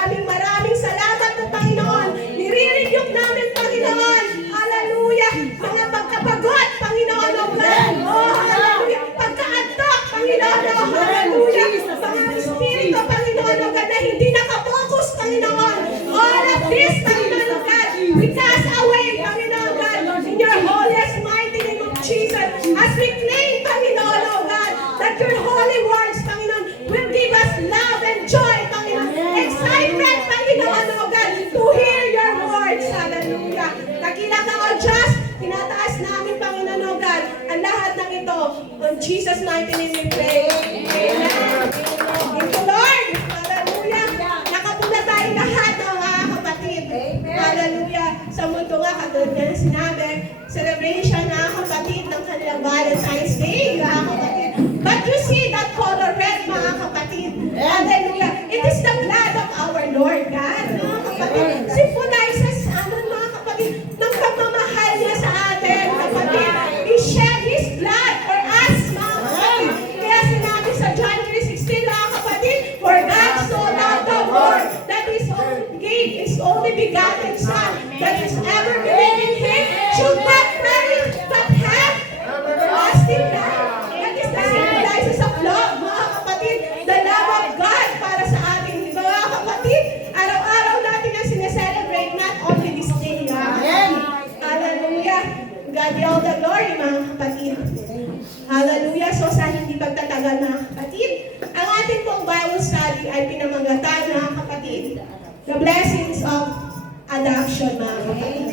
maraming salamat na Panginoon. Nire-rebuke namin, Panginoon. Hallelujah. Mga pagkapagod, Panginoon, O God. Oh, hallelujah. Pagkaantok, Panginoon, O hallelujah. Mga espiritu, Panginoon, O God, na hindi nakapokus, Panginoon. All of this, Panginoon, O God, we cast away, Panginoon, O God, in your holiest, mighty name of Jesus. As we claim, Panginoon, O God, that your holy words, Panginoon, will give us love and joy, Panginoon. Excitement, Panginoon, O God, to hear your words. Hallelujah. Dakila ka, O Diyos. Tinataas namin, Panginoon, O God, ang lahat ng ito. On Jesus' mighty name we pray. Amen. Thank you, Lord. Hallelujah. Nakapuna tayo lahat, mga kapatid. Hallelujah. Sa mundo nga, katulad na sinabi, celebration, mga kapatid, ng kanilang Valentine's Day, mga kapatid. But you see that color red, mga kapatid. Hallelujah. It is the blood of our Lord God, mga kapatid. Symbolizes, mga kapatid, ng pagmamahal niya sa atin, kapatid. He shed His blood for us, mga kapatid. Kaya sinabi sa John 3:16, mga kapatid, for God so loved the world that His only gave His only begotten Son, that is ever believe in Him should not perish but have everlasting life. That is the symbolizes of love, mga kapatid. The love of God para sa ating mga kapatid. Araw-araw natin ang sineselebrate, not only this day. Hallelujah. God be all the glory, mga kapatid. Hallelujah. So sa hindi pagtatagal, mga kapatid, ang ating pong Bible study ay pinamagatan, mga kapatid, the blessings of adoption, mga kapatid.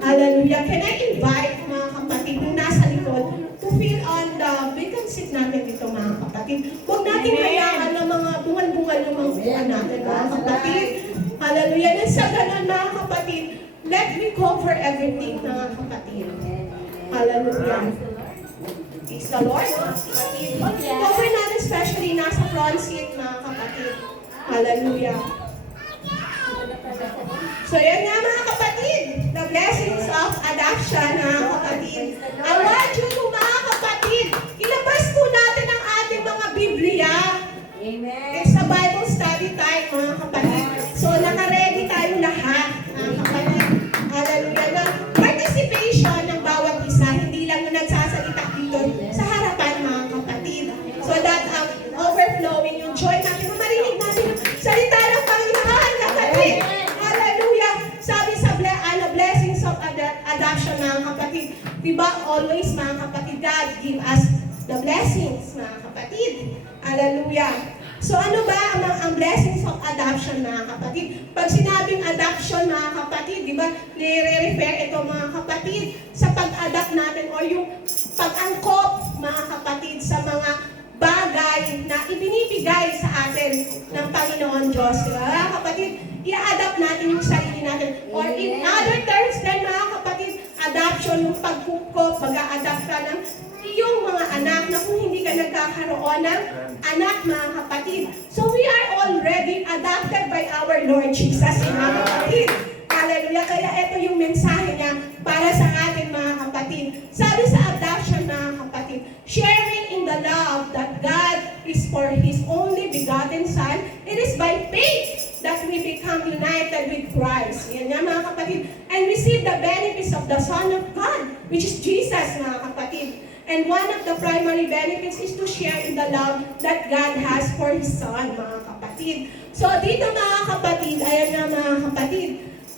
Hallelujah. Can I invite, mga kapatid, kung nasa likod, to fill on the vacant seat natin dito, mga kapatid. Huwag natin hayaan na mga bungal-bungal yung mga buwan natin, mga kapatid. Hallelujah. Nang sa ganun, mga kapatid, let me cover everything, mga kapatid. Hallelujah. Praise the Lord, mga kapatid. Cover natin especially nasa front seat, mga kapatid. Hallelujah. So yan nga, mga kapatid, the blessings of adoption, mga kapatid. I want you to, mga kapatid, ilabas po natin ang ating mga Biblia. Amen. It's a Bible study time, mga kapatid. So naka-ready tayo lahat, mga kapatid. Hallelujah. Na participation ng bawat isa, hindi lang yung nagsasalita dito sa harapan, mga kapatid. So that overflowing yung joy natin, marinig natin yung salita ng Panginoon, kapatid. Hallelujah. Sabi sa blessings of adoption, mga kapatid. Diba always, mga kapatid, God give us the blessings, mga kapatid. Hallelujah. So ano ba ang blessings of adoption, mga kapatid? Pag sinabing adoption, mga kapatid, di ba, nire-refer ito, mga kapatid, sa pag-adopt natin o yung pag-angkop, mga kapatid, sa mga bagay na ibinibigay sa atin ng Panginoon Diyos. Mga kapatid, i-adapt natin yung sarili natin. Or in other terms then, mga kapatid, adoption, yung pagkukop, mag-a-adapt ka ng iyong mga anak na kung hindi ka nagkakaroon ng anak, mga kapatid. So we are already adopted by our Lord Jesus, mga kapatid. Hallelujah. Kaya ito yung mensahe niya para sa ating mga kapatid. Sabi sa adoption, mga kapatid, sharing in the love that God is for His only begotten Son, it is by faith that we become united with Christ. Yan nga, mga kapatid. And receive the benefits of the Son of God, which is Jesus, mga kapatid. And one of the primary benefits is to share in the love that God has for His Son, mga kapatid. So dito, mga kapatid, ayan nga, mga kapatid,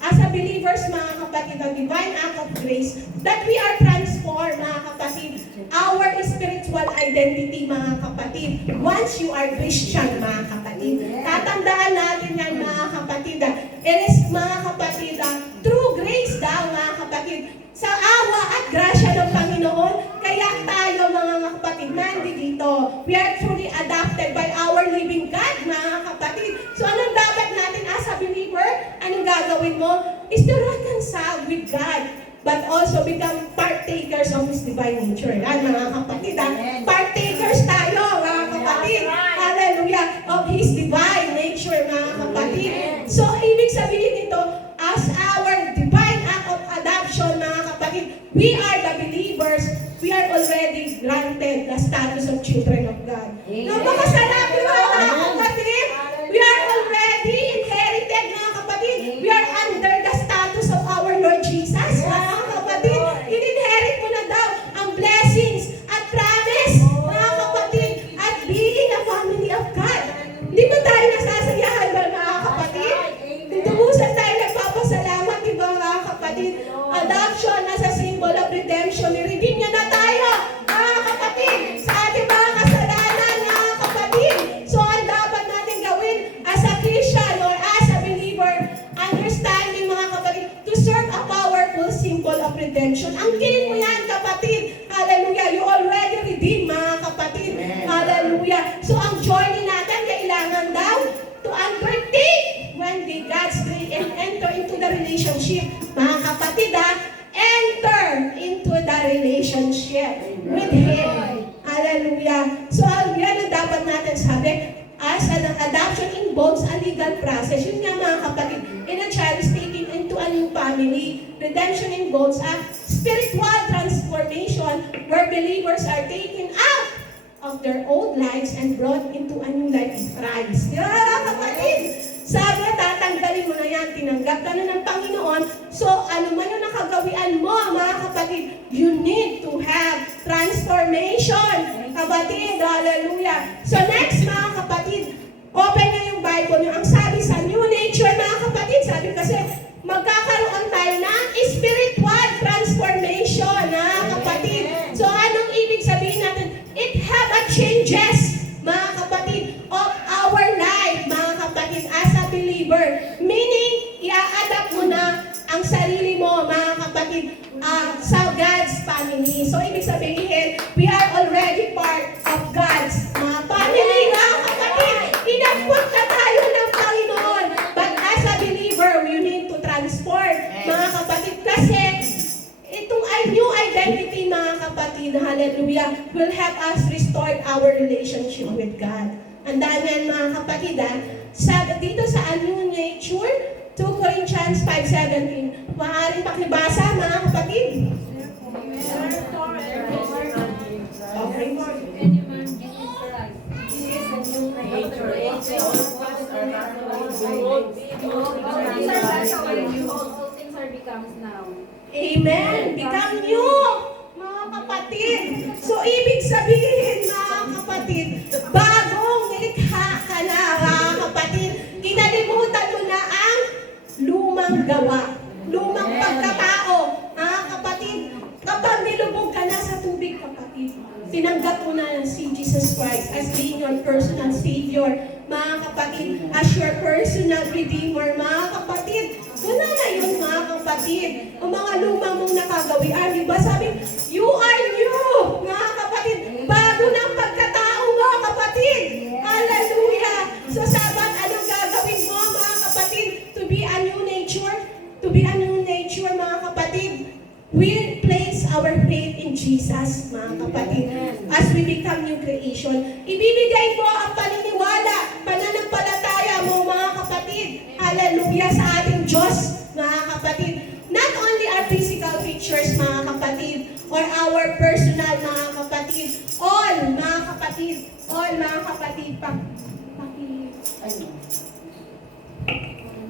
as a believers, mga kapatid, ang divine act of grace, that we are transformed, mga kapatid, our spiritual identity, mga kapatid, once you are Christian, mga kapatid. Tatandaan natin yan, mga kapatid. It is, mga kapatid, true grace daw, mga kapatid, sa awa at grasya ng Panginoon, kaya tayo, mga kapatid, nandito. We are truly adopted by our living God, mga kapatid. So anong dapat natin as a believer? Anong gagawin mo? Is to reconcile with God, but also become partakers of His divine nature. Yan, mga kapatid. Partakers tayo, mga kapatid. Hallelujah. Of His divine nature, mga kapatid. So, ibig sabihin nito, as our divine act of adoption, mga kapatid, we are the believers, we are already granted the status of children of God. Napakasarap, di ba, mga kapatid? We are already inherited with Him. Hallelujah. So, yan ang dapat natin sabi. As an adoption involves a legal process. Yun nga mga kapatid, in a child is taken into a new family. Redemption involves a spiritual transformation where believers are taken out of their old lives and brought into a new life in Christ. Di ba mga kapatid? Sabi, tatanggalin mo na yan, tinanggap ka na ng Panginoon. So, ano man yung nakagawian mo, mga kapatid, you need to have transformation. Kapatid, hallelujah. So, next, mga kapatid, open na yung Bible nyo. Ang sabi sa new nature, mga kapatid, sabi kasi, magkakaroon tayo ng spiritual transformation, mga kapatid. So, anong ibig sabihin natin? It have a changes, mga kapatid, of our life, mga kapatid, as a believer. Meaning, i-adapt mo na ang sarili mo, mga kapatid, sa God's family. So, ibig sabihin, we are already part of God's family, mga kapatid. Inampot na tayo ng Panginoon. But as a believer, you need to transform, mga kapatid, kasi itong new identity, mga kapatid, hallelujah, will help us restore our relationship with God. Andan yan, mga kapatid, dito sa new nature, 2 Corinthians 5:17. Maaaring pakibasa, mga kapatid. Okay. Amen. Become new, mga kapatid. So, ibig sabihin, mga kapatid, bagong nilikha ka na, mga kapatid. Kinalimutan mo na ang lumang gawa, lumang pagkatao, mga kapatid. Kapag nilubog ka na sa tubig, kapatid, tinanggap mo na si Jesus Christ as being your personal Savior, mga kapatid, as your personal Redeemer, mga kapatid. Wala na yun, mga kapatid. Ang mga lumang mong nakagawian, di ba? Sabi, you are new, mga kapatid. Bago ng pagkatao, mga kapatid. Hallelujah. So, sabat, anong gagawin mo, mga kapatid? To be a new nature? To be a new nature, mga kapatid. We place our faith in Jesus, mga kapatid. As we become new creation, ibibigay mo ang paniniwala, pananampalataya mo, mga kapatid. Hallelujah sa ating Diyos, mga kapatid. Not only our physical features, mga kapatid, or our personal, mga kapatid. All, mga kapatid. All, mga kapatid.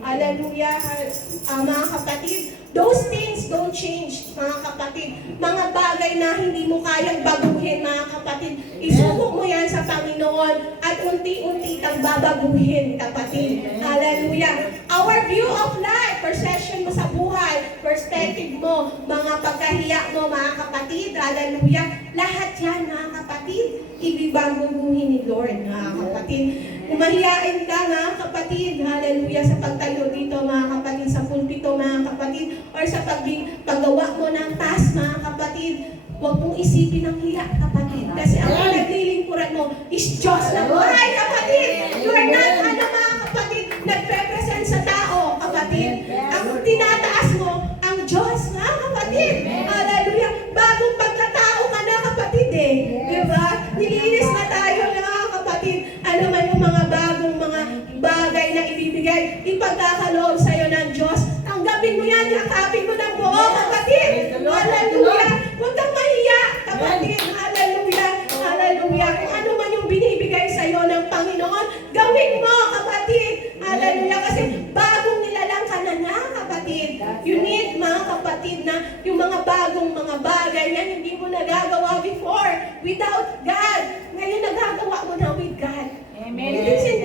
Hallelujah, mga kapatid. Those things don't change, mga kapatid. Mga bagay na hindi mo kayang baguhin, mga kapatid. Isubok mo yan sa Panginoon at unti-unti kang babaguhin, kapatid. Hallelujah. Our view of life, perception mo sa buhay, perspective mo, mga pagkahiya mo, mga kapatid. Hallelujah. Lahat yan, mga kapatid, ibibaguhin ni Lord, mga kapatid. Kung mahiyain ka, mga kapatid, hallelujah, sa pagtayo dito, mga kapatid, sa pulpito, mga kapatid, or sa paggawa mo ng task, mga kapatid, huwag mong isipin ang hiya, kapatid. Kasi ang pinaglilingkuran mo is Diyos na buhay, kapatid. You are not, mga kapatid, nagrepresent sa tao, kapatid. Ang tinataas mo, ang Diyos, mga kapatid. Hallelujah. Bagong pagkatao ka na, kapatid, Diba? Nilinis na tayo, mga kapatid. Ano man yung mga bagong mga bagay na ibibigay, ipagkakaloob sa'yo ng Diyos. Tanggapin mo yan, yakapin mo ng buo, kapatid. Hallelujah. Huwag kang mahiya, kapatid. Hallelujah. Hallelujah. Kung ano man yung binibigay sa'yo ng Panginoon, gawin mo, kapatid. Hallelujah. Kasi bagong nilalang ka na niya, kapatid. You need, mga kapatid, na yung mga bagong mga bagay yan, hindi mo nagagawa before. Without God. Ngayon nagagawa mo na with God. Amen.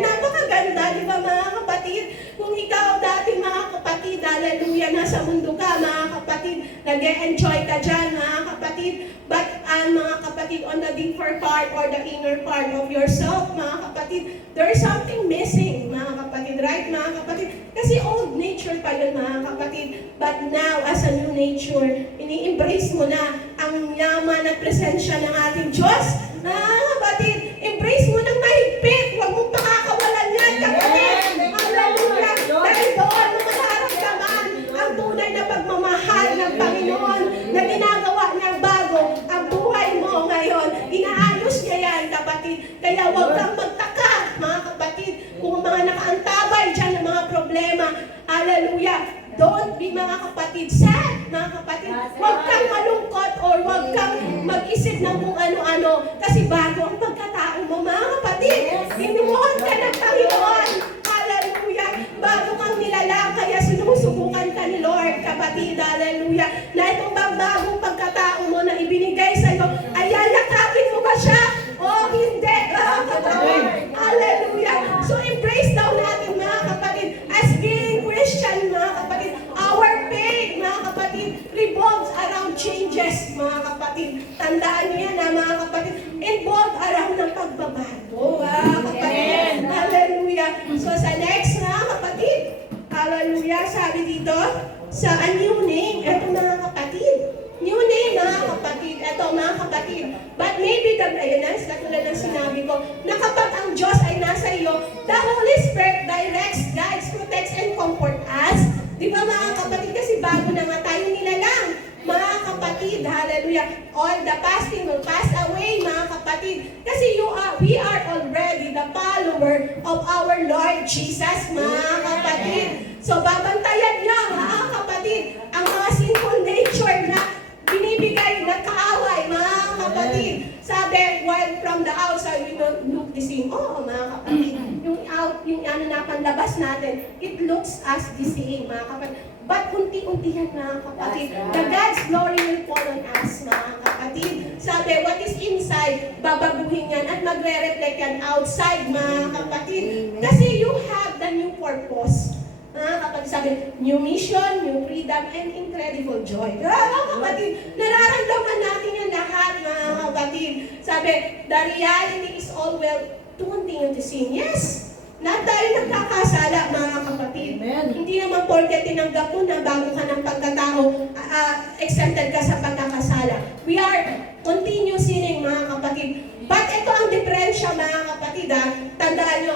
Napakaganda, di ba, mga kapatid? Kung ikaw dati, mga kapatid, hallelujah, nasa mundo ka, mga kapatid, nag-enjoy ka dyan, mga kapatid. But, mga kapatid, on the deeper part or the inner part of yourself, mga kapatid, there is something missing, mga kapatid, right, mga kapatid? Kasi old nature pa yun, mga kapatid. But now, as a new nature, ini-embrace mo na ang yaman at presensya ng ating Diyos. Kapatid, embrace mo ng mahigpit. Huwag mong pakakawalan yan, kapatid. Hallelujah. Dahil doon mo mararamdaman ang tunay na pagmamahal ng Panginoon na ginagawa niyang bago ang buhay mo ngayon. Huwag kang malungkot or huwag kang mag-isip ng kung ano-ano. Kasi bago ang pagkatao mo, mga kapatid. Binubuhan ka ng Panginoon. Hallelujah. Bago kang nilalang, kaya sinusubukan ka ni Lord, kapatid. Hallelujah. Na itong bagong pagkatao mo na ibinigay sa iyo, ay lalakapin mo ba siya? O hindi, mga kapatid. Hallelujah. So embrace daw natin, mga kapatid, as being Christian, mga kapatid. Our faith, mga kapatid, revolves around changes, mga kapatid. Tandaan niyo yan, mga kapatid. Involved around ng pagbabago, mga kapatid. Hallelujah. So sa next, mga kapatid, hallelujah, sabi dito, sa a new name, eto mga kapatid. New name, mga kapatid. Ito, mga kapatid. But maybe, ayun na, katulad ng sinabi ko, na kapag ang Diyos ay nasa iyo, the Holy Spirit directs, guides, protects, and comfort us. Di ba, mga kapatid? Kasi bago na nga tayo nilalang. Mga kapatid, hallelujah. All the fasting will pass away, mga kapatid. Kasi we are already the follower of our Lord Jesus, mga kapatid. So, babantayan niya, mga kapatid, ang mga sinful nature na binibigay na kaaway, mga kapatid. Sabi, while from the outside, we will look the same. Oo, mga kapatid. Yung ano na panlabas natin, it looks as the same, mga kapatid. But unti-unti yan, mga kapatid. The God's glory will fall on us, mga kapatid. Sabi, what is inside, babaguhin yan at magre-reflect yan outside, mga kapatid. Kasi you have the new purpose. Kapag sabi, new mission, new freedom, and incredible joy. Mga kapatid, nararamdaman natin yan lahat, mga kapatid. Sabi, the reality is all well to continue to sin. Yes, na tayo nagkakasala, mga kapatid. Amen. Hindi naman porket tinanggap mo na bago ka ng pagkatao, exempted ka sa pagkakasala. We are continue sinning, mga kapatid. But ito ang diferensya, mga kapatid. Tandaan nyo,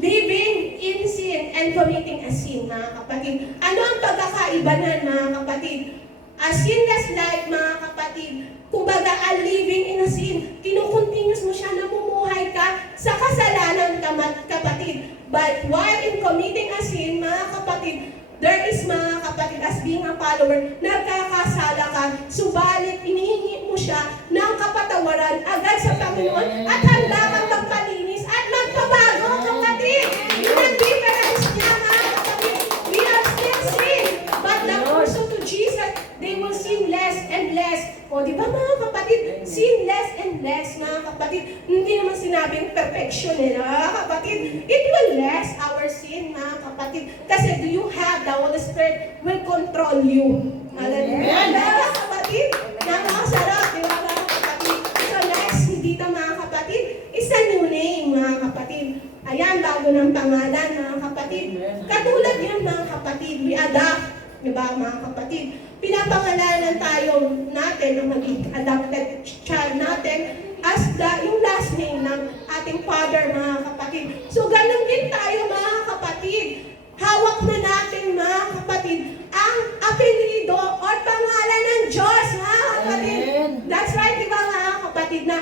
living in sin and committing a sin, mga kapatid. Ano ang pagkakaiba nan, mga kapatid? A sinless life, mga kapatid. Kumbaga, a living in a sin. Kinukontinuous mo siya, namumuhay ka sa kasalanan, kapatid. But while in committing a sin, mga kapatid, there is, mga kapatid, as being a follower, nagkakasala ka, subalit inihingi mo siya ng kapatawaran agad sa Panginoon at handa kang magpalinis at magpabago, kapatid. Yun ang difference niya, mga kapatid. We are still sin, but the person to Jesus, they will sin less and less. O, di ba, mga kapatid? Sin less and less, mga kapatid. Hindi naman sinabing perfection, mga kapatid. It will less our sin, mga kapatid. Kasi do you have the Holy Spirit will control you. Hallelujah. Mga kapatid, nakakasarap, di ba, mga kapatid? So next, dito, mga kapatid, is a new name, mga kapatid. Ayan, bago ng pangalan, mga kapatid. Katulad yan, mga kapatid, we adapt. Diba, mga kapatid? Pinapangalanan tayo natin ng maging adopted child natin as yung last name ng ating father, mga kapatid. So, ganun din tayo, mga kapatid. Hawak na natin, mga kapatid, ang apelido o pangalan ng Diyos, mga kapatid. Amen. That's right, diba, mga kapatid, na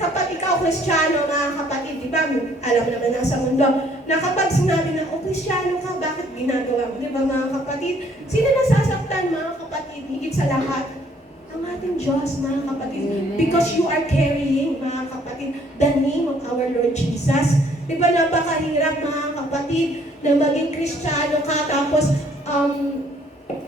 kapag ikaw Kristiyano, mga kapatid, di ba, alam naman na sa mundo, na kapag sinabi na, oh, Kristiyano ka, bakit ginagawa mo? Di ba, mga kapatid? Sino nasasaktan, mga kapatid, higit sa lahat? Ang ating Diyos, mga kapatid. Because you are carrying, mga kapatid, the name of our Lord Jesus. Di ba, napakahirap, mga kapatid, na maging Kristiyano ka, tapos,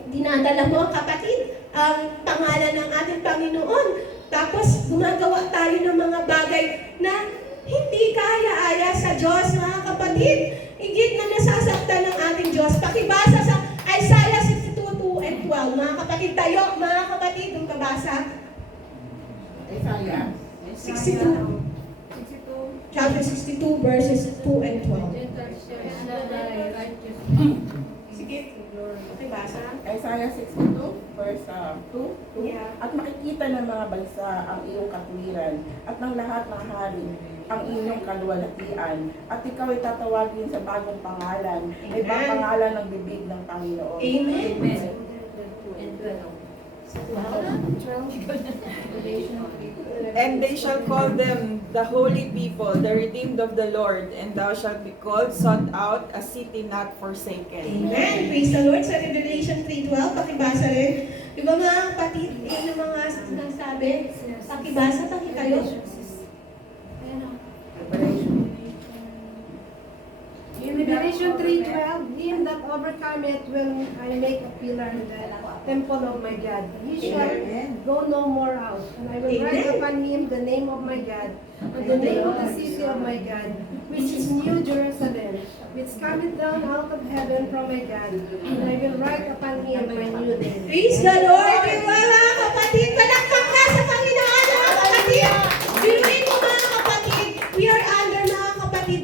dinadala mo, kapatid, ang pangalan ng ating Panginoon. Tapos, gumagawa tayo ng mga bagay na hindi kaya-aya sa Diyos, mga kapatid. Higit na nasasaktan ng ating Diyos. Pakibasa sa Isaiah 62:2 and 12. Mga kapatid, tayo, mga kapatid, kung kabasa. Isaiah 62. Chapter 62, verses 2 and 12. Sige, pakibasa. Isaiah 62, verse 2. Yeah. At makikita ng mga bansa ang iyong katuwiran at ng lahat ng hari ang inyong kaluwalhatian. At ikaw ay tatawagin sa bagong pangalan, may Amen. pangalan ng bibig ng Panginoon. Amen. And they shall call them the holy people, the redeemed of the Lord, and thou shalt be called, sought out, a city not forsaken. Amen. Praise the Lord. Sa Revelation 3:12, pakibasa rin. Di ba mga kapatid, yun yung mga sinasabi? Pakibasa, pakikayo. In Revelation 3:12, him that overcometh will I make a pillar in the temple of my God. He shall go no more out. And I will write Amen. upon him the name of my God, and the name of the city of my God, which is New Jerusalem, which cometh down out of heaven from my God. And I will write upon him my new name. Praise the Lord. Di ba mga kapatid? Palakpak na sa Panginoon mga kapatid. Biruin mo mga kapatid. We are under mga kapatid.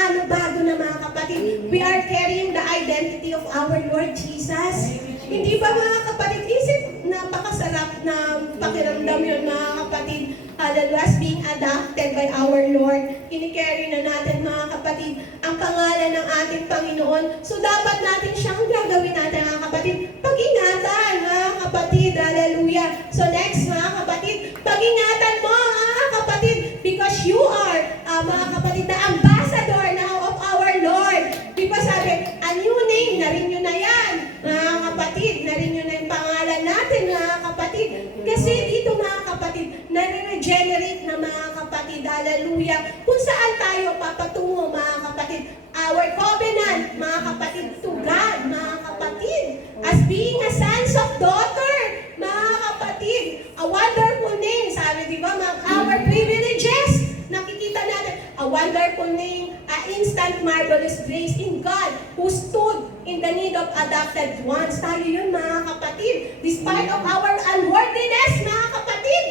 Ano bago na mga kapatid? We are carrying the identity of our Lord Jesus. Hindi ba mga kapatid? Isip napakasarap na pakiramdam yun mga kapatid. Hallelujah, as being adopted by our Lord. Kinikerry na natin mga kapatid ang pangalan ng ating Panginoon. So dapat natin siyang gagawin natin mga kapatid. Pag-ingatan mga kapatid. Hallelujah. So next mga kapatid, pag-ingatan mo mga kapatid because you are mga kapatid the ambassador now of our Lord. Di ba sabi, a new name, narin nyo na yan mga kapatid. Narin nyo na yung pangalan natin mga kapatid. Kasi dito mga kapatid, nare-regenerate na mga kapatid. Hallelujah. Kung saan tayo papatungo mga kapatid. Our covenant mga kapatid to God mga kapatid. As being a sons of daughter mga kapatid. A wonderful name. Sabi di ba our privileges. Nakikita natin. A wonderful name. A instant marvelous grace in God who stood in the need of adopted ones. Tayo yun mga kapatid. Despite of our unworthiness mga kapatid.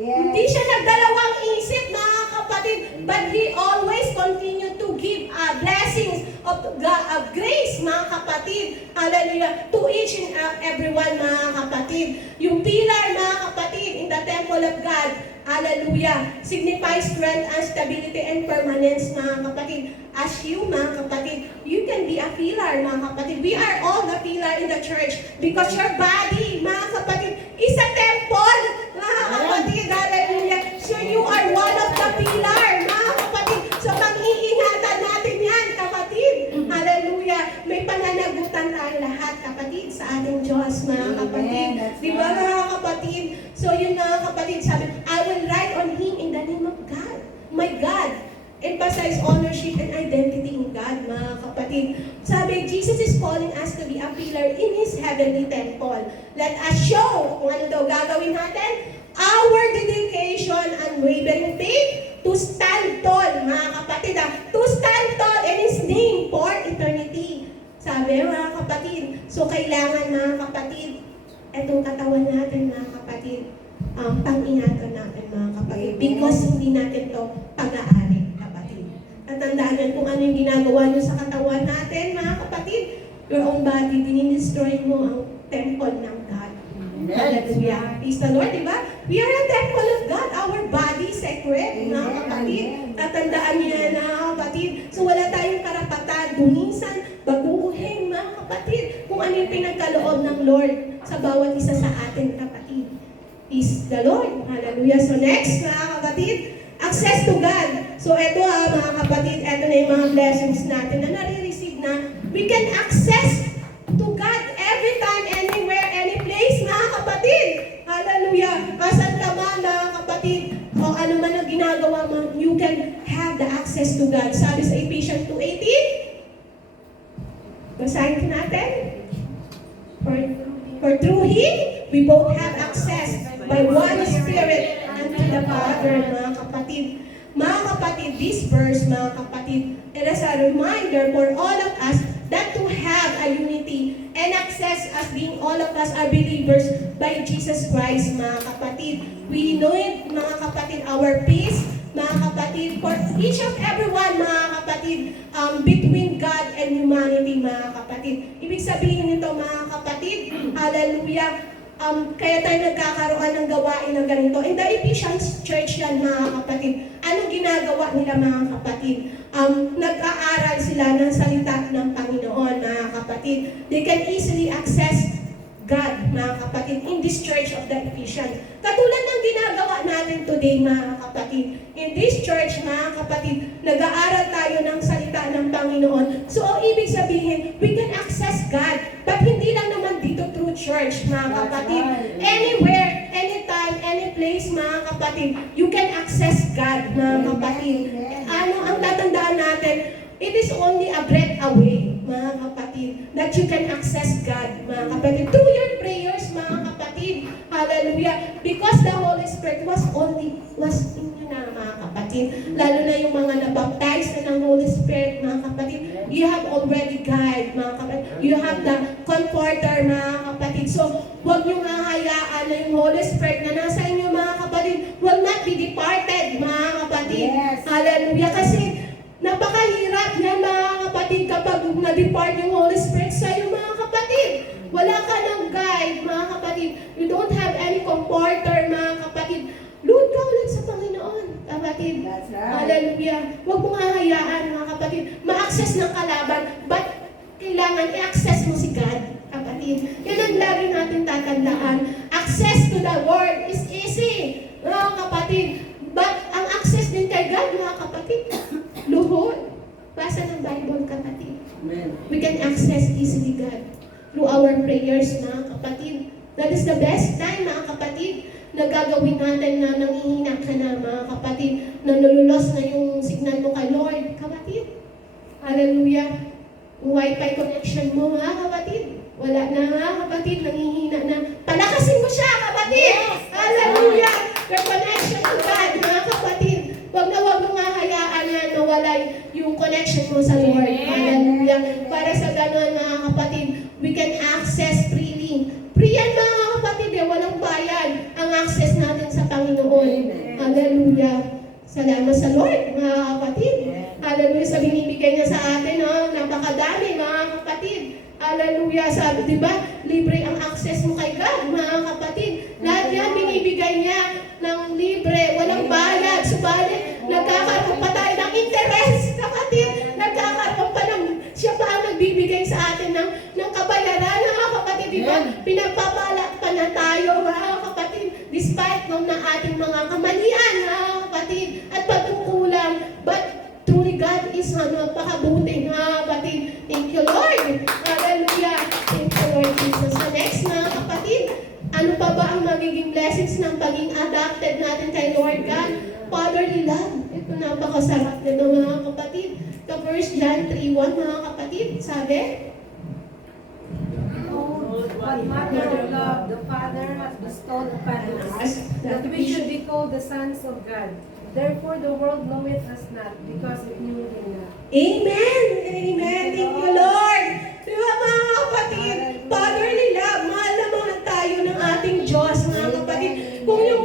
Hindi siya nagdalawang isip mga kapatid. But He always continued to give blessings of God, of grace mga kapatid. Hallelujah. To each and everyone mga kapatid. Yung pillar mga kapatid in the temple of God. Hallelujah. Signifies strength and stability and permanence mga kapatid. As you mga kapatid, you can be a pillar mga kapatid. We are all the pillar in the church because your body mga kapatid is a temple mga kapatid. Hallelujah. So you are one of the pillar mga kapatid. So pag-iingatan natin yan kapatid. Hallelujah. May pananagutan tayo lahat kapatid sa ating Diyos mga kapatid. Di ba mga kapatid? So yun mga kapatid, sabi, I will write on him in the name of God. My God. Emphasize ownership and identity in God, mga kapatid. Sabi, Jesus is calling us to be a pillar in His heavenly temple. Let us show kung ano daw gagawin natin. Our dedication and unwavering faith to stand tall, mga kapatid. To stand tall in His name for eternity. Sabi, mga kapatid. So, kailangan, mga kapatid, etong katawan natin, mga kapatid, pang-ingatan natin, mga kapatid. Because hindi natin to pag-aari. Tatandaan yan kung ano yung ginagawa nyo sa katawan natin, mga kapatid. Your own body, dinidestroy mo ang temple ng God. Hallelujah. Praise the Lord, di ba? We are a temple of God. Our body sacred, mga kapatid. Tatandaan niyo yan, mga kapatid. So wala tayong karapatan, dumisan, baguhin, mga kapatid. Kung ano yung pinagkaloob ng Lord sa bawat isa sa atin, kapatid. Praise the Lord. Hallelujah. So next, mga kapatid, access to God. So ito mga kapatid, ito na yung mga blessings natin na nare-receive na we can access to God every time, anywhere, any place, mga kapatid. Hallelujah. Kasan ka man, mga kapatid, o ano man ang ginagawa mo, you can have the access to God. Sabi sa Ephesians 2:18, basahin natin. For through Him, we both have access by one Spirit unto the Father, mga kapatid. Mga kapatid, this verse, mga kapatid, it is a reminder for all of us that to have a unity and access as being all of us are believers by Jesus Christ, mga kapatid. We know it, mga kapatid, our peace, mga kapatid, for each of everyone, mga kapatid, between God and humanity, mga kapatid. Ibig sabihin nito, mga kapatid, hallelujah, kaya tayo nagkakaroon ng gawain na ganito. In the Ephesians Church yan, mga kapatid. Anong ginagawa nila, mga kapatid? Nag-aaral sila ng salita ng Panginoon, mga kapatid. They can easily access God, mga kapatid, in this church of the Ephesians. Katulad ng ginagawa natin today, mga kapatid. In this church, mga kapatid, nag-aaral tayo ng salita ng Panginoon. So, ibig sabihin, we can access God. But hindi lang naman dito through church, mga kapatid. Anywhere, anytime, any place, mga kapatid, you can access God, mga kapatid. Ano ang tatandaan natin? It is only a breath away, mga kapatid, that you can access God, mga kapatid. Through your prayers, mga kapatid. Hallelujah. Because the Holy Spirit was in you na, mga kapatid. Lalo na yung mga nabaptize na ng Holy Spirit, mga kapatid. You have already guide, mga kapatid. You have the comforter, mga kapatid. So, huwag nyo nga hayaan na yung Holy Spirit na nasa inyo, mga kapatid, will not be departed, mga kapatid. Hallelujah. Kasi, napakahirap niya, mga kapatid, kapag na-depart yung Holy Spirit sa iyo, mga kapatid. Wala ka ng guide, mga kapatid. You don't have any comforter, mga kapatid. Load ka ulit sa Panginoon, kapatid. That's right. Hallelujah. Huwag mo nga hayaan, mga kapatid, ma-access ng kalaban, but kailangan i-access mo si God, kapatid. Yan ang lagi natin tatandaan. Access to the Word is easy, mga kapatid. But ang access din kay God, mga kapatid, luhod. Basa ng Bible, kapatid. Amen. We can access easily God through our prayers, mga kapatid. That is the best time, mga kapatid, na gagawin natin na nanghihina ka na, mga kapatid, na nululos na yung signal mo kay Lord, kapatid. Hallelujah. Wi-Fi connection mo, mga kapatid. Wala na, mga kapatid, nanghihina na. Palakasin mo siya, kapatid. Hallelujah. Your connection to God, mga kapatid. Huwag mo nga hayaan na nawala yung connection mo sa Lord. Hallelujah. Para sa ganun, mga kapatid, we can access freely. Free yan, mga kapatid, walang bayad ang access natin sa Panginoon. Hallelujah. Salamat sa Lord, mga kapatid. Hallelujah, sa binibigay niya sa atin, napakadami, mga kapatid. Hallelujah, sabi, di ba, libre ang access mo kay God, mga kapatid. Lahat yan, binibigay niya ng libre, walang bayad. Subalit, nagkakaroon pa tayo ng interest, kapatid. Nagkakaroon pa ng, siya pa ang nagbibigay sa atin ng kabayaran, mga kapatid. Di ba, pinagpapala pa na tayo, mga kapatid. Despite ng ating mga kamalian, mga kapatid, at pagkukulang. But, truly God is napakabuti, mga kapatid. Thank you, Lord. Hallelujah. Thank you, Lord Jesus. So next, mga kapatid, ano pa ba ang magiging blessings ng pagiging adopted natin kay Lord God? Fatherly love. Ito napakasarap nito, mga kapatid. Ito 1 John 3:1, mga kapatid. Sabi, What manner of love the Father has bestowed upon us, that we should be called the sons of God. Therefore the world knoweth us not, because it knew him not. Amen! Amen! Thank you, Lord! Di ba, mga kapatid? Fatherly love. Mahal na mahal tayo ng ating Diyos, mga kapatid. Kung yung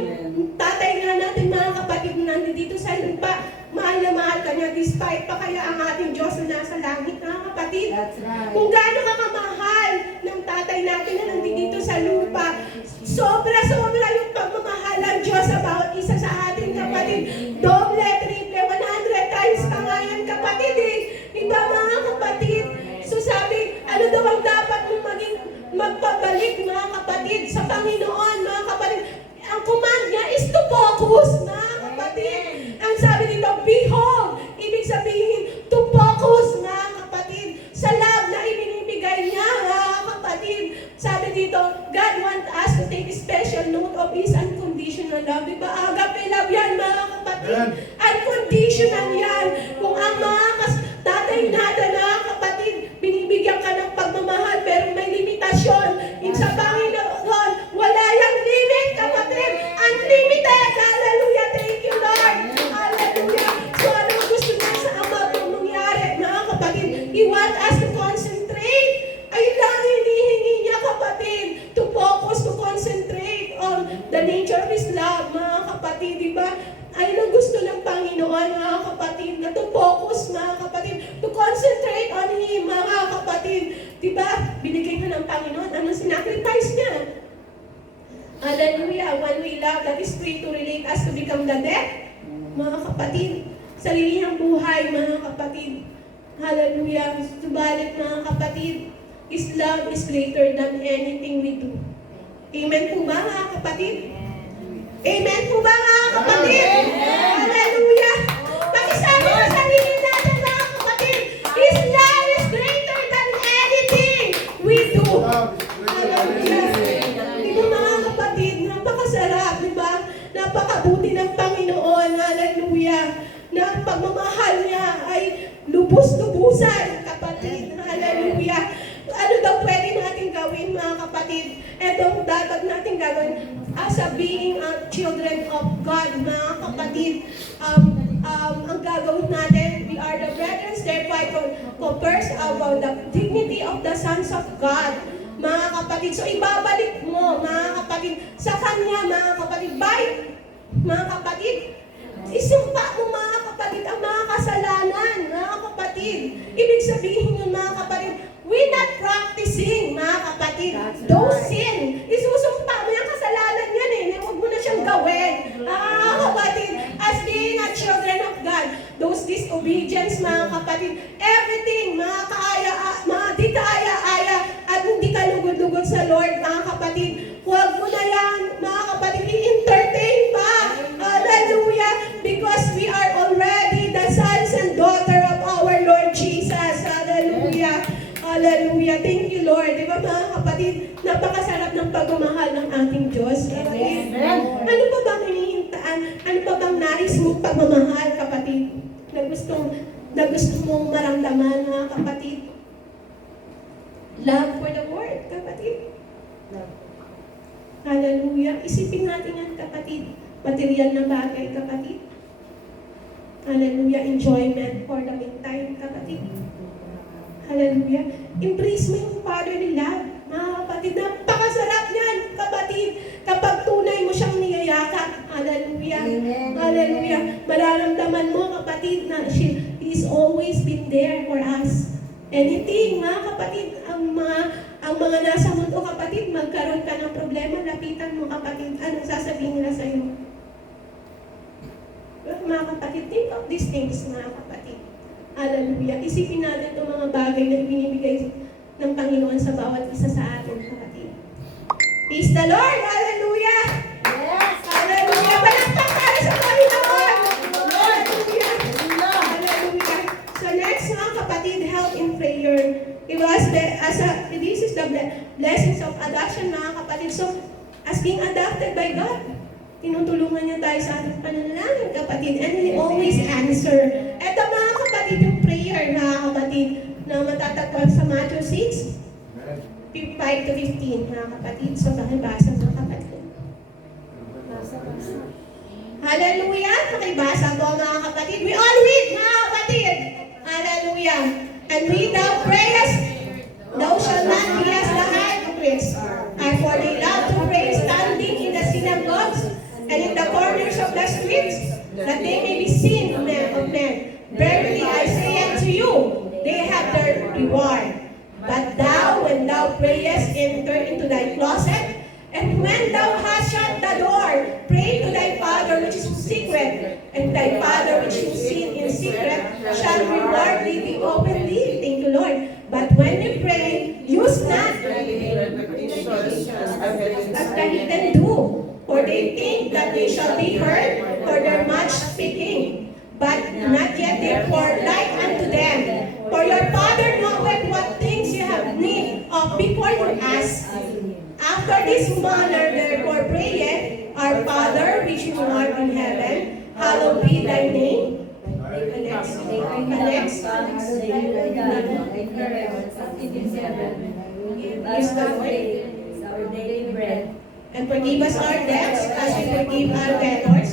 tatay nga natin, mga kapatid, na nandito sa lupa, mahal na mahal ka niya, despite pa kaya ang ating Diyos na nasa langit, mga kapatid. That's right. Kung gaano ka kamahal ng tatay natin na nandito sa lupa, sobra-sobra yung pagmamahal ng Diyos sa bawat isa sa ating kapatid. Doble, triple, 100 times pa nga yan, kapatid eh. Diba, mga kapatid? So sabi, ano daw ang dapat mong magpabalik, mga kapatid, sa Panginoon, mga kapatid? Ang command niya is to focus, mga kapatid. Ang sabi dito, behold, ibig sabihin, to focus, mga kapatid, sa love na ibinibigay niya, mga kapatid. Sabi dito, God wants us to take special note of His unconditional love. Diba, agape love yan, mga kapatid. Unconditional yan. Kung ang mga tatay natin, mga kapatid, binibigyan ka ng pagmamahal, pero may limitasyon. Sa Panginoon, wala yung limit, kapatid. Unlimited. Hallelujah. Thank you, Lord. Hallelujah. So, ano gusto niya sa Ama kung mangyari, mga kapatid? He wants us to concentrate. Ayun lang ang hinihingi niya, kapatid. To focus, to concentrate on the nature of His love, mga kapatid. Diba? Ayun ang gusto ng Panginoon, mga kapatid, na to focus, mga kapatid, to concentrate on Him, mga kapatid. Diba? Binigay ka ng Panginoon. Anong sinacrifice niya? Hallelujah. When we love, that is free to relate us to become the death. Mga kapatid, sarili ng buhay, mga kapatid. Hallelujah. Subalit, mga kapatid, His love is greater than anything we do. Amen po ba mga kapatid? Amen po ba mga kapatid? Hallelujah! Pakisabi sa sarili natin mga kapatid, His love is greater than anything we do. Hallelujah! Di ba mga kapatid, napakasarap, di ba? Napakabuti ng Panginoon. Hallelujah! Na ang pagmamahal niya ay lubos-lubusan, kapatid. Hallelujah! Ano daw pwede natin gawin mga kapatid? Ito dapat natin gawin as a being children of God, mga kapatid. Ang gagawin natin, we are the brethren, therefore confers about the dignity of the sons of God, mga kapatid. So ibabalik mo, mga kapatid, sa Kanya, mga kapatid. Mga kapatid, isumpa mo mga kapatid ang mga kasalanan, mga kapatid. Ibig sabihin yun mga kapatid, we're not practicing, mga kapatid, those sin. Isusumpa mo yung kasalanan yan eh. Huwag mo na siyang gawin. Mga kapatid, as being a children of God, those disobedience, mga kapatid, everything, mga di kaaya-aya, at hindi ka lugod-lugod sa Lord, mga kapatid, huwag mo na yan, mga kapatid, i-entertain pa. Hallelujah! Because we are already the sons and daughter of our Lord Jesus. Hallelujah! Hallelujah! Thank you, Lord. Di ba mga kapatid, napakasarap ng pagmamahal ng ating Diyos. Kapatid. Ano pa bang hinihintaan? Ano pa bang nais mong pagmamahal, kapatid? Na gusto mong maramdaman, mga kapatid? Love for the Lord, kapatid. Hallelujah. Isipin natin yan, kapatid. Material na bagay, kapatid. Hallelujah. Enjoyment for the meantime, kapatid. Hallelujah. Embrace mo yung fatherly love. Mga kapatid, napakasarap niyan, kapatid. Kapag tunay mo siyang niyayakap. Hallelujah. Hallelujah. Mararamdaman mo, kapatid, na He is always been there for us. Anything, mga kapatid, ang mga nasa mundo, kapatid, magkaroon ka ng problema, lapitan mo, kapatid, ano sasabihin nila sa'yo? Mga kapatid, think of these things, mga kapatid. Hallelujah. Isipin natin itong mga bagay na binibigay ng Panginoon sa bawat isa sa atin, kapatid. Praise the Lord! Hallelujah! Yes! Hallelujah! Palakpak tayo sa Panginoon! Hallelujah! Hallelujah! So next, mga kapatid, help in prayer. This is the blessings of adoption, mga kapatid. So, as being adopted by God, tinutulungan niya tayo sa ating pananalangin, kapatid. And He always answer. Ito mga kapatid, yung prayer, mga kapatid, na matatagpuan sa Matthew 6, 5 to 15, mga kapatid. So, pakibasa mga kapatid. Hallelujah! Pakibasa ko, mga kapatid. We all read, mga kapatid. Hallelujah! And we thou prayest, thou shalt not be as the hypocrites, and for they love to pray standing in the synagogues and in the corners of the streets, that they may be seen of men. Verily I say unto you, they have their reward. But thou, when thou prayest, enter into thy closet, and when thou hast shut the door, pray to thy Father which is secret, and thy Father which is seen in secret shall reward thee openly. Thank you, Lord. But when you pray, use not as the heathen do, for they think that they shall be heard for their much speaking. But not yet therefore like unto them. For your Father knoweth what things you have need of before you ask. After this manner therefore prayeth, Our Father which art in heaven, hallowed be thy name. Next. And forgive us our debts as we forgive our debtors.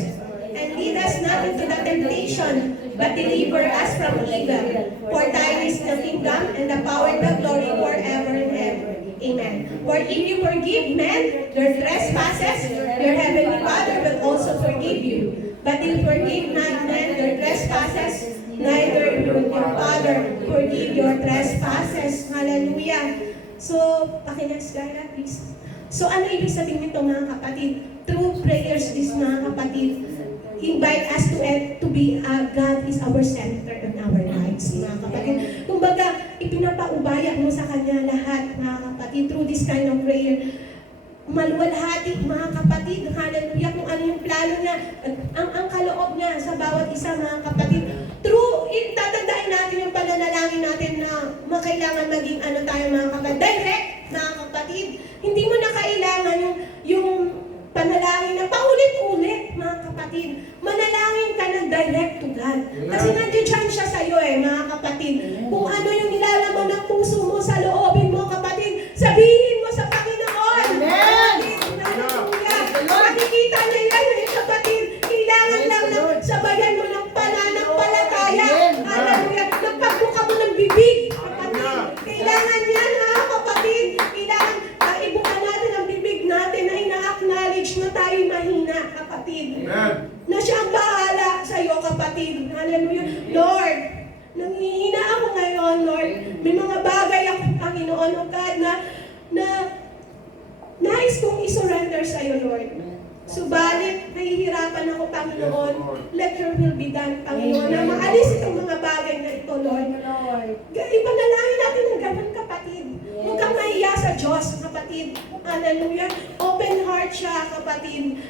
And lead us not into the temptation, but deliver us from evil. For thine is the kingdom and the power and the glory forever and ever. Amen. For if you forgive men their trespasses, your heavenly Father will also forgive you. But if you forgive not men their trespasses, neither will your Father forgive your trespasses. Hallelujah. So, pakinext kaya, please. So, ano ibig sabihin nito, mga kapatid? Through prayers, this mga kapatid, invite us to be God is our center in our lives, mga kapatid. Kumbaga, ipinapaubaya mo sa Kanya lahat, mga kapatid, through this kind of prayer. Maluwalhati, mga kapatid, hallelujah, kung ano yung plano niya, ang kaloob niya sa bawat isa, mga kapatid. True, tatandaan natin yung pananalangin natin na makailangan maging ano tayo, mga kapatid. Direct, mga kapatid. Hindi mo na kailangan yung panalangin na paulit-ulit, mga kapatid. Manalangin ka ng direct to God. Kasi nandiyan siya sa'yo mga kapatid. Kung ano yung nilalaman ng puso mo sa loobin mo, kapatid, sabihin mo sa Panginoon. Amen. Hallelujah. Makikita niya yan, kapatid. Kailangan lang na sabayan mo ng pananampalataya. Hallelujah. Nagpagbuka mo ng bibig, kapatid. Kailangan yan, kapatid. Kailangan ibuka natin ang bibig natin na ina-acknowledge na tayo mahina, kapatid. Na siya ang bahala sa iyo, kapatid. Hallelujah. Lord, nanghihina ako ngayon, Lord. May mga bagay ako, Panginoon, O God, na nais kong isurrender sa iyo, Lord. Subalit, nahihirapan ako, Panginoon. Let your will be done, Panginoon. Na maalis itong mga bagay na ito, Lord. Ipanalangin natin ng ganun, kapatid. Huwag kang mahiya sa Diyos, kapatid. Hallelujah. Open heart siya, kapatid.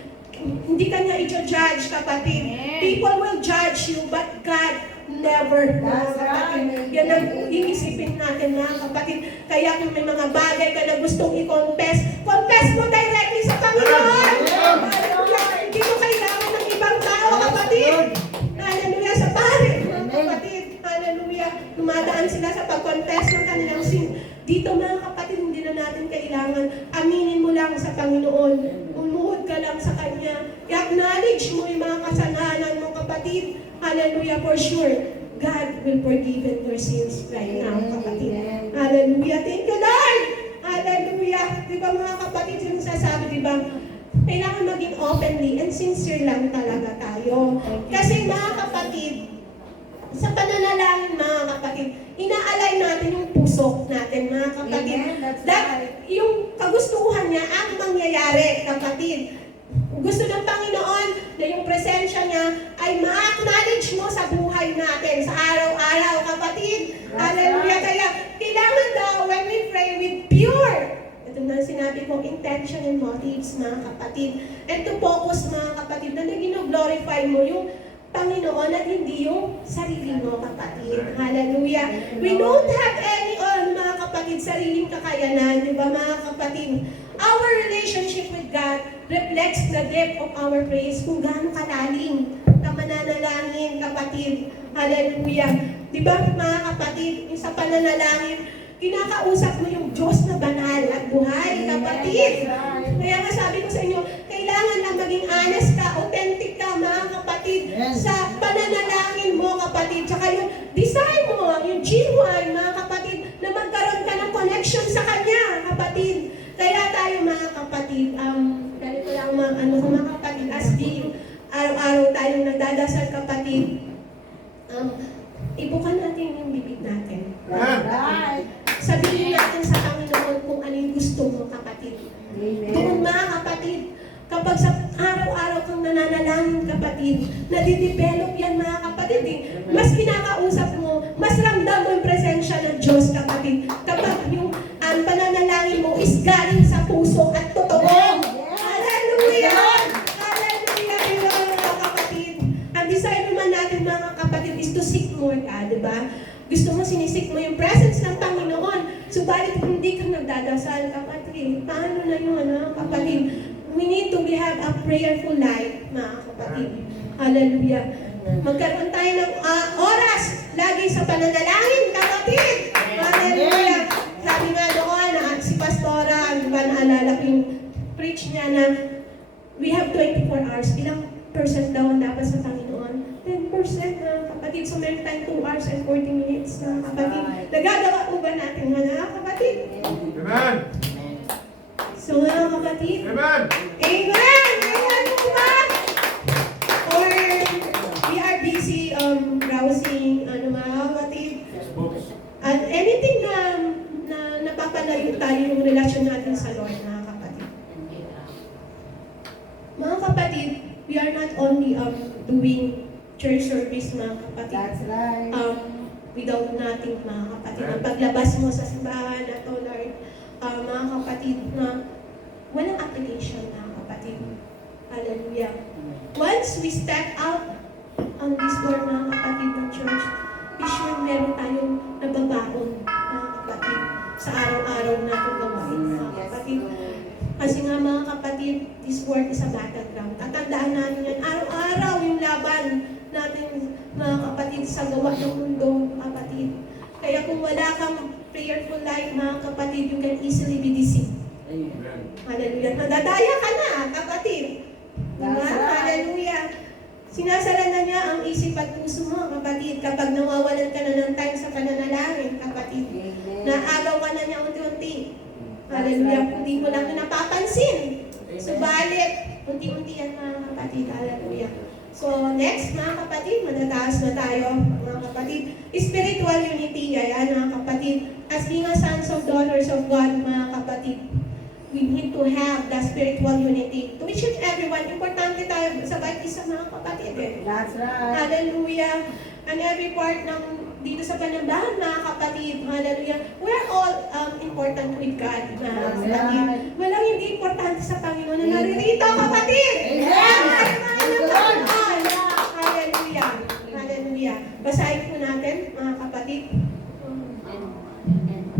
Hindi ka niya i-judge, kapatid. People will judge you, but God never, mga kapatid. Yan ang iisipin natin, mga kapatid. Kaya kung may mga bagay ka na gustong i-confess, confess mo directly sa Panginoon. Hallelujah. Hindi mo kailangan ng ibang tao, kapatid. Hallelujah. Sa pare, mga kapatid. Hallelujah. Dumadaan sila sa pag-confess ng kanilang sin. Dito, mga kapatid, hindi na natin kailangan. Aminin mo lang sa Panginoon. Umuhod ka lang sa Kanya. I-acknowledge mo yung mga kasalanan mo, kapatid. Hallelujah, for sure. God will forgive your sins right now, kapatid. Hallelujah. Thank you, Lord. Hallelujah. Di ba, mga kapatid, yung sasabi, di ba, kailangan maging openly and sincere lang talaga tayo. Kasi, mga kapatid, sa pananalangin, mga kapatid, inaalay natin yung puso natin, mga kapatid. Yung kagustuhan niya ang mangyayari, kapatid. Gusto ng Panginoon na yung presensya niya ay ma-acknowledge mo sa buhay natin, sa araw-araw, kapatid. Hallelujah. Kaya kailangan daw when we pray with pure, ito na sinabi ko, intention and motives, mga kapatid. And to focus, mga kapatid, na gino-glorify mo yung Panginoon at hindi yung sarili mo, kapatid. Hallelujah. We don't have any, mga kapatid, sariling kakayanan, di ba, mga kapatid? Our relationship with God reflects the depth of our praise, kung gaano kalalim na mananalangin, kapatid. Hallelujah. Di ba, mga kapatid, yung sa pananalangin, kinakausap mo yung Diyos na banal at buhay, kapatid. Kaya nga sabi ko sa inyo, kailangan lang maging honest ka, authentic ka, mga kapatid, sa pananalangin mo, kapatid. Tsaka yung desire mo, yung genuine, mga kapatid, na magkaroon ka ng connection sa Kanya, kapatid. Kaya tayo, mga kapatid, ganito lang mga kapatid, as being araw-araw tayong nagdadasal, kapatid, ibukan natin yung bibig natin. Sabihin natin sa Panginoon kung ano yung gusto mo, kapatid. Doon, mga kapatid, kapag sa araw-araw kang nananalangin, kapatid, nadidevelop yan, mga kapatid. Mas kinakausap mo, mas ramdam mo yung presensya ng Diyos, kapatid. Kapag yung pananalangin mo is galing sa puso at totoo. Hallelujah! Hallelujah, mga kapatid. Ang desire naman natin, mga kapatid, is to seek more God, diba? Gusto mo, sinisik mo yung presence ng Panginoon. Subalit hindi ka nagdadasal, kapatid. Paano na yun, kapatid? We need to have a prayerful life, mga kapatid. Hallelujah. Magkaroon tayo ng oras lagi sa pananalangin, kapatid. Hallelujah. Sabi nga doon, si Pastora, di ba, naalala ko yung preach niya na we have 24 hours. Ilang percent daw ang dapat sa Panginoon? 10% na, kapatid. So, meron tayong 2 hours and 40 minutes na, kapatid. Nagagawa po ba natin, mga kapatid? Amen. So, mga kapatid. Amen. Amen! Amen po ba? Or we are busy browsing, mga kapatid. At anything na napapalayo tayo yung relasyon natin sa Lord, mga kapatid. Mga kapatid, we are not only doing church service, mga kapatid. That's right. without nothing, mga kapatid. Ang paglabas mo sa simbahan na to, Lord, mga kapatid, na walang application, mga kapatid. Hallelujah. Once we step out on this door, mga kapatid ng church, be sure meron tayong nababaon, mga kapatid, sa araw-araw natin gawain, mga kapatid. Kasi nga, mga kapatid, this world is a battleground. Tatandaan natin yan, araw-araw yung laban natin, mga kapatid, sa gawa ng mundo, kapatid. Kaya kung wala kang prayerful life, mga kapatid, you can easily be deceived. Hallelujah. Nadadaya ka na, kapatid. Diba? Hallelujah. Sinasara na niya ang isip at puso mo, kapatid, kapag nawawalan ka na ng time sa pananalangin, kapatid. Naagaw ka na niya unti-unti. Hallelujah. Hindi mo lang napapansin. Subalit, unti-unti yan, mga kapatid. Hallelujah. So, next, mga kapatid, matataas na tayo, mga kapatid. Spiritual unity, ayan, mga kapatid. As being a sons of daughters of God, mga kapatid, we need to have the spiritual unity. To which everyone, importante tayo sa bawat isa, mga kapatid. That's right. Hallelujah. And every part ng dito sa panambahan, mga kapatid, hallelujah, we're all important with God, mga kapatid. Walang hindi importante sa Panginoon na naririto, kapatid. Hallelujah. Hallelujah. Basahin po natin, mga kapatid.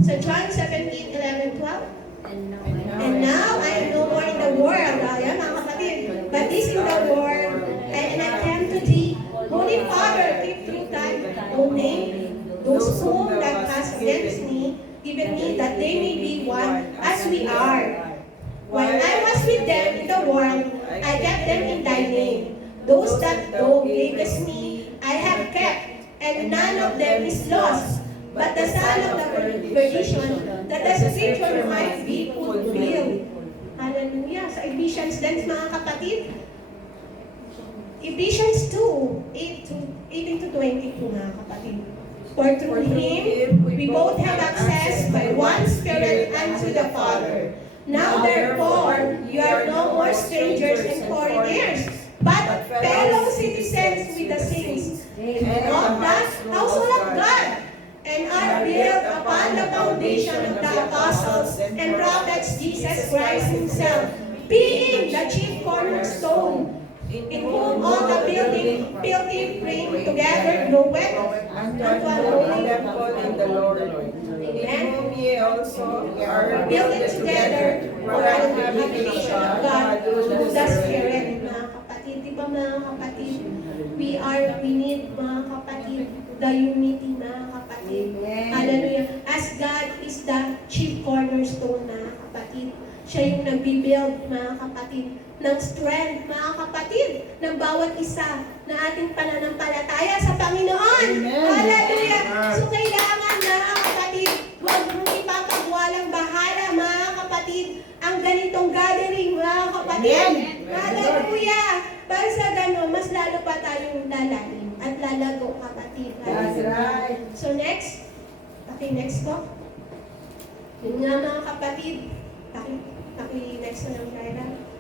Sa John 17:11-12. And now I am no more in the world. Ayan, mga kapatid. But this in the world, and I came to thee. Holy Father, keep through thy own name those whom that hast against me, given me that they may be one as we are. While I was with them in the world, I kept them in thy name. Those that thou gavest me, I have kept, and none of them is lost, but the son of the perdition, that the scripture might be fulfilled. Hallelujah. Sa Ephesians din, mga kapatid. Ephesians 2:18-22, mga kapatid. For through Him, we both have access by one Spirit unto the Father. Now therefore, you are no more strangers and foreigners, but fellow citizens with the saints, and of the household of God, and are built upon the foundation of the apostles and prophets, Jesus Christ Himself, being the chief cornerstone, in whom all the building framed together groweth unto a holy temple in the Lord. In whom ye also are building together for an habitation of God through the Spirit. Mga kapatid, di ba, mga kapatid, we need, mga kapatid, the unity, mga kapatid. Hallelujah. As God is the chief cornerstone, mga kapatid. Siya yung nagbibuild, mga kapatid, ng strength, mga kapatid, ng bawat isa na ating pananampalataya sa Panginoon. Hallelujah. So kailangan, mga kapatid, huwag mong ipapagwalang bahala, mga kapatid, ang ganitong gathering, mga kapatid. Hallelujah. Para sa gano'n, mas lalo pa tayong lalalim at lalago, kapatid. That's right. So next, next po. Yun nga, mga kapatid, next na ng Lyra.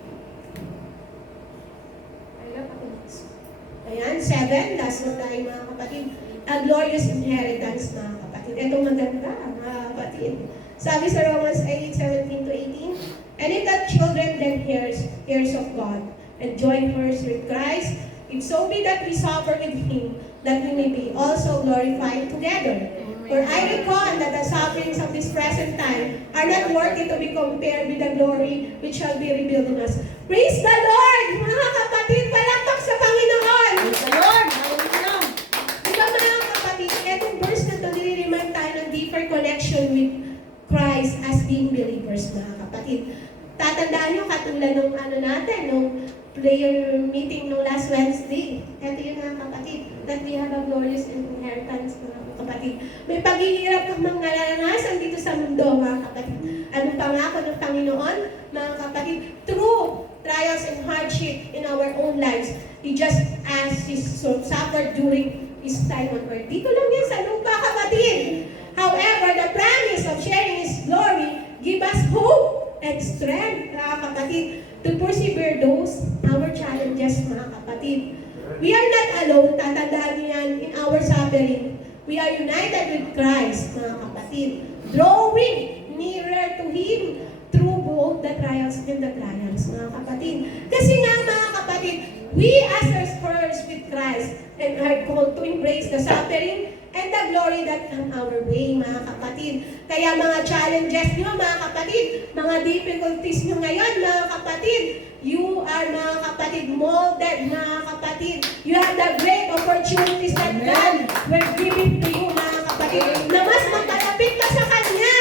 Ayan, 7, last na tayo, mga kapatid. A glorious inheritance, mga kapatid. Ito maganda, mga kapatid. Sabi sa Romans 8:17-18, and if that children then heirs of God, and join heirs with Christ, if so be that we suffer with Him, that we may be also glorified together. For I reckon that the sufferings of this present time are not worthy to be compared with the glory which shall be revealed in us. Praise the Lord! Mga kapatid, palakpak sa Panginoon! Praise the Lord! Di ba, mga kapatid, etong verse na ito, nire-remind tayo ng deeper connection with Christ as being believers, mga kapatid. Tatandaan nyo, katulad nung nung prayer meeting nung last Wednesday. Ito yun, mga kapatid, that we have a glorious inheritance, mga kapatid. May paghihirap kang mga naranasan dito sa mundo, mga kapatid. Anong pangako ng Panginoon, mga kapatid? Through trials and hardship in our own lives, He just as He suffered during His time on earth. Dito lang yan sa lupa, kapatid. However, the promise of sharing His glory give us hope and strength, mga kapatid, to persevere those our challenges, mga kapatid. We are not alone, tatandaan niyo yan, in our suffering. We are united with Christ, mga kapatid. Drawing nearer to Him through both the trials and the trials, mga kapatid. Kasi nga, mga kapatid, we as heirs with Christ and are called to embrace the suffering and the glory that come our way, mga kapatid. Kaya mga challenges nyo, mga kapatid, mga difficulties nyo ngayon, mga kapatid, you are, mga kapatid, molded, mga kapatid. You have the great opportunities that God will give it to you, mga kapatid, na mas makalapit ka sa Kanya.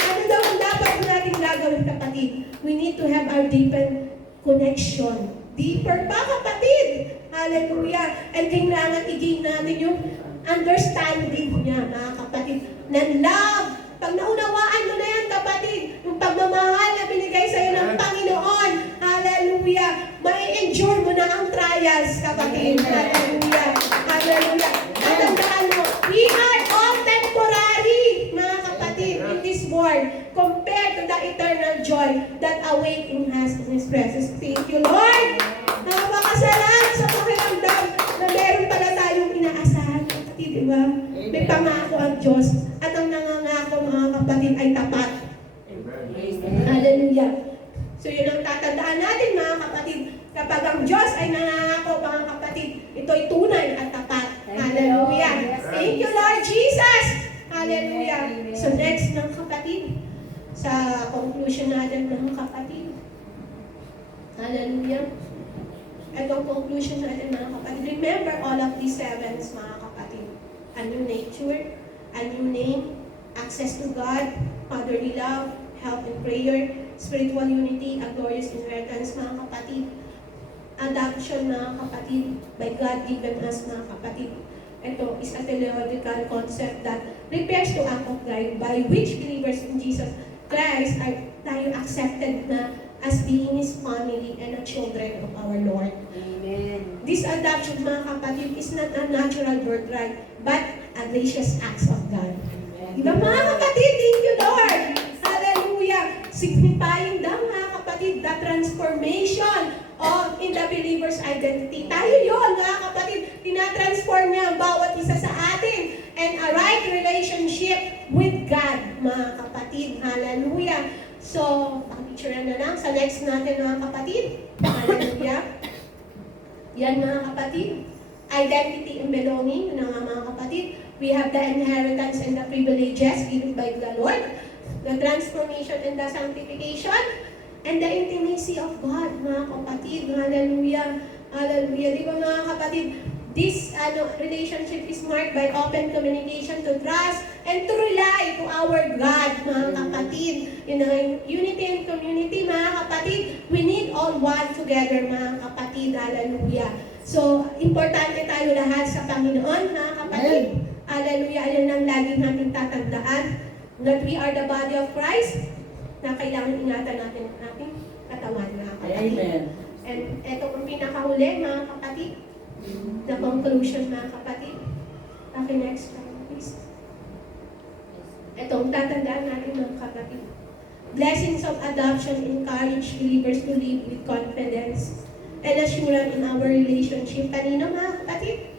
Ano daw ang dapat natin gagawin, kapatid? We need to have our deeper connection. Deeper pa, kapatid. Hallelujah. And kailangan i-gain natin yung understanding niya, mga kapatid, na love. Pag naunawaan mo na yan, kapatid, yung pagmamahal na binigay sa'yo ng Panginoon, hallelujah, mai-endure mo na ang trials, kapatid. Hallelujah. Hallelujah. Natandaan mo, we are all temporary, mga kapatid, in this world, compared to the eternal joy that awaiting us in His presence. Thank you, Lord. Napakasalamat sa pakiramdam na meron pala tayong inaasahan, kapatid, di ba? May pangako ang Diyos at ang nangangako, mga kapatid, ay tapat. Hallelujah. So yun ang tatandaan natin, mga kapatid. Kapag ang Diyos ay nangangako, mga kapatid, ito'y tunay at tapat. Hallelujah. Thank you, Lord Jesus. Hallelujah. So next, mga kapatid, sa conclusion natin, mga kapatid. Hallelujah. Itong conclusion natin, mga kapatid. Remember all of these sevens, mga kapatid. A new nature, a new name, access to God, fatherly love, help in prayer, spiritual unity, a glorious inheritance, mga kapatid. Adoption, mga kapatid, by God given us, mga kapatid. Ito is a theological concept that refers to act of God by which believers in Jesus Christ are tayo accepted na as being His family and a children of our Lord. Amen. This adoption, mga kapatid, is not a natural birthright, but a gracious act of God. Diba, mga kapatid? Thank you, Lord! Hallelujah! Signifying daw, mga kapatid, the transformation of in the believer's identity. Tayo yun, mga kapatid. Tinatransform niya ang bawat isa sa atin and a right relationship with God, mga kapatid. Hallelujah! So, picture na lang sa next natin, mga kapatid. Hallelujah! Yan, mga kapatid. Identity and belonging, yun nga, mga kapatid. We have the inheritance and the privileges given by the Lord, the transformation and the sanctification, and the intimacy of God, mga kapatid. Hallelujah. Hallelujah. Di ba, mga kapatid, this relationship is marked by open communication to trust and to rely to our God, mga kapatid. In unity and community, mga kapatid, we need all one together, mga kapatid. Hallelujah. So, importante tayo lahat sa Panginoon, mga kapatid. Hallelujah. Ayan ang laging natin tatandaan, that we are the body of Christ, na kailangan ingatan natin ang ating katawan, mga kapatid. Amen. And ito ang pinakahuli, mga kapatid, the conclusion, mga kapatid. Okay, next slide, please. Itong tatandaan natin, mga kapatid. Blessings of adoption encourage believers to live with confidence and assurance in our relationship. Kanino, mga kapatid?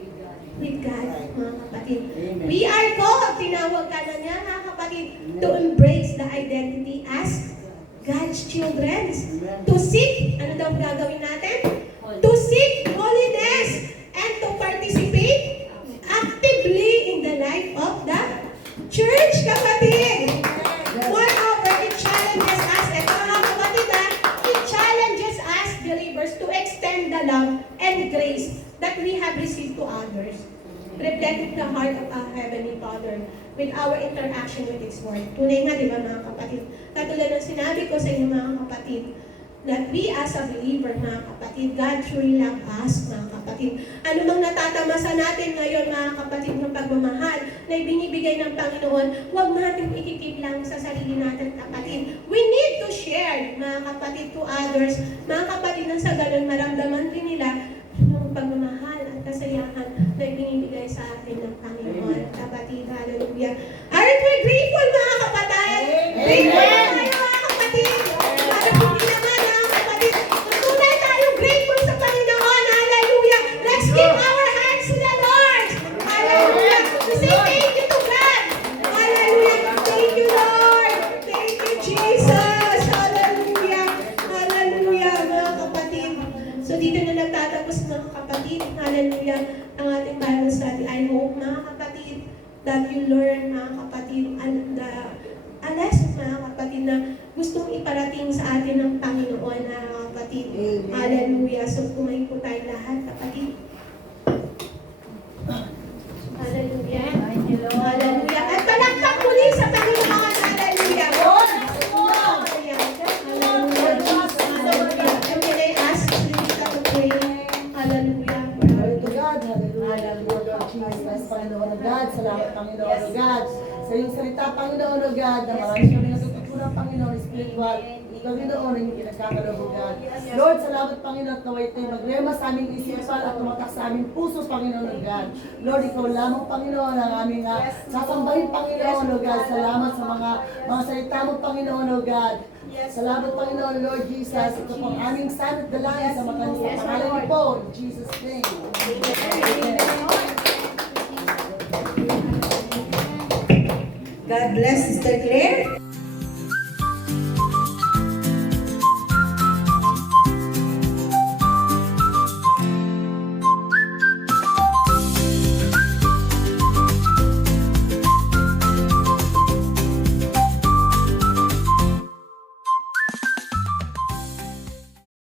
With God, mga kapatid. Amen. We are called, tinawag ka na niya, mga kapatid, to embrace the identity as God's children. To seek, ano daw gagawin natin? To seek holiness and to participate actively in the life of the church, kapatid. Moreover, it challenges us, ito mga kapatid, it challenges us believers to extend the love and grace that we have received to others, reflecting the heart of our Heavenly Father with our interaction with His Word. Tunay nga, di ba, mga kapatid? Katulad ng sinabi ko sa inyo, mga kapatid, that we as a believer, mga kapatid, God truly love us, mga kapatid. Ano mang natatamasa natin ngayon, mga kapatid, ng pagmamahal na ibinibigay ng Panginoon, huwag natin ikikip lang sa sarili natin, kapatid. We need to share, mga kapatid, to others. Mga kapatid, nang sa ganun, maramdaman din nila yung pagmamahal at kasayahan na ibinibigay sa atin ng Panginoon. Kapatid, hallelujah. Aren't we grateful, mga kapatid? Grateful tayo, mga kapatid. Para hindi naman, mga kapatid, tunay tayong grateful sa Panginoon. Hallelujah. Let's give our hands to the Lord. Hallelujah. To say thank you, that you learn, mga kapatid, and a lesson, mga kapatid, na gustong iparating sa atin ng Panginoon, mga kapatid. Hallelujah. So, kumain po tayo lahat, kapatid. Hallelujah. Hallelujah. At palakpak muli sa Panginoon. Hallelujah. Hallelujah. Hallelujah. And can I ask Rita to pray? Hallelujah. Glory to God, hallelujah, Lord Jesus, Panginoon of God, salamat Panginoon of God, sa iyong salita, Panginoon of God, na marami kami natututunan, Panginoon, spiritual, Panginoon, ang pinagkakalob, God. Lord, salamat, Panginoon, at naway ito'y magrema sa aming isipan at tumatak sa aming puso, Panginoon of God. Lord, ikaw lamang, Panginoon, ang aming sasambahin, Panginoon of God. Salamat sa mga salita mo, Panginoon of God. Salamat, Panginoon, Lord Jesus. Ito pong aming sanat dalangin sa mga pangalan niyo po, in Jesus' name. God bless Sister Claire.